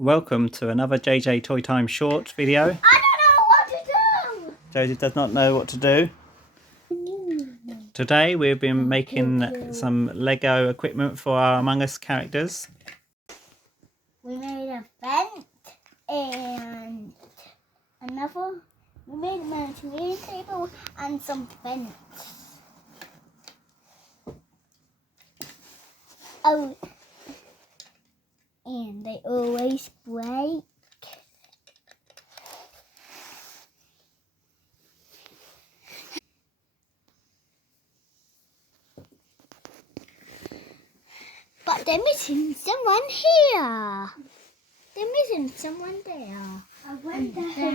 Welcome to another JJ Toy Time short video. I don't know what to do! Joseph does not know what to do. Today we've been making some Lego equipment for our Among Us characters. We made a vent and another. We made a multi-media table and some vents. Oh, and they always break. But they're missing someone here. They're missing someone there. I wonder who